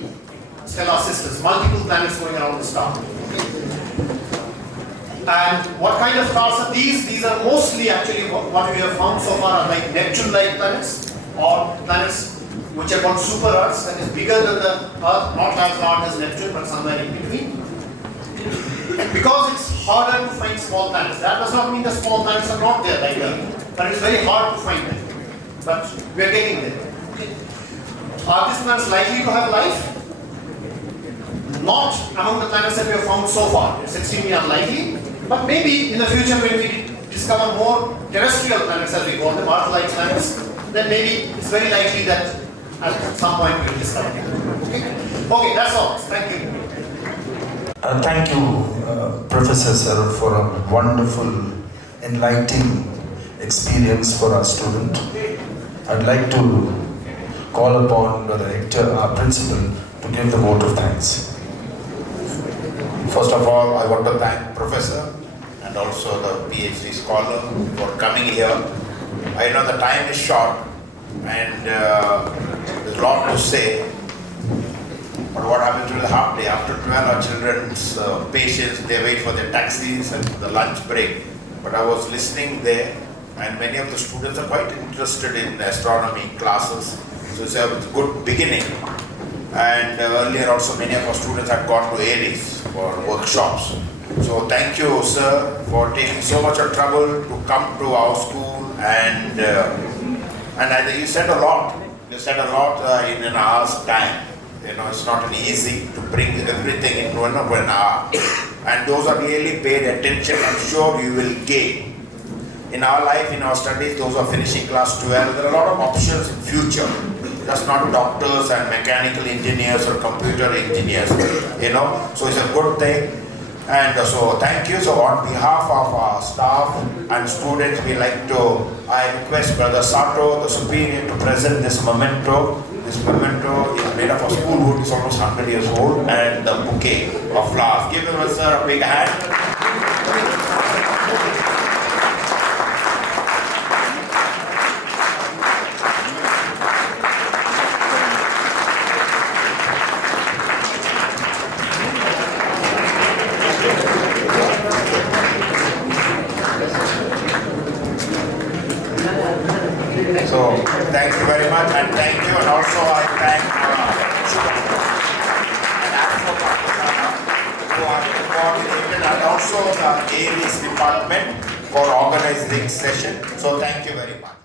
stellar systems, multiple planets going around the star. And what kind of stars are these? These are mostly actually what we have found so far are like Neptune-like planets or planets which are called super Earths, that is bigger than the Earth, not as large as Neptune but somewhere in between. Because it's harder to find small planets. That does not mean the small planets are not there like Earth, but it's very hard to find them. But we are getting there. Okay. Are these planets likely to have life? Not among the planets that we have found so far. It's extremely unlikely. But maybe in the future when we discover more terrestrial planets as we call them, Earth-like planets, then maybe it's very likely that at some point we will discover them. Okay, that's all. Thank you. Thank you, Professor Sir, for a wonderful, enlightening experience for our student. I'd like to call upon Brother Hector, our principal, to give the vote of thanks. First of all, I want to thank Professor and also the PhD scholar for coming here. I know the time is short and there's a lot to say. But what happens during the half day? After 12, our children's patients, they wait for their taxis and the lunch break. But I was listening there, and many of the students are quite interested in astronomy classes. So it's a good beginning. And earlier also many of our students had gone to Aries for workshops. So thank you, sir, for taking so much of trouble to come to our school. And you said a lot. You said a lot in an hour's time. You know, it's not an easy to bring everything into an hour. And those are really paid attention. I'm sure you will gain. In our life, in our studies, those are finishing class 12. There are a lot of options in future. Just not doctors and mechanical engineers or computer engineers. You know, so it's a good thing. And so thank you. So on behalf of our staff and students, I request Brother Sato, the superior, to present this memento. This memento is made of a school wood, it's almost 100 years old, and the bouquet of flowers. Give him, sir, a big hand. So, thank you very much, and thank you, and also I thank and who are coordinated, and also the Aries department for organizing this session. So, thank you very much.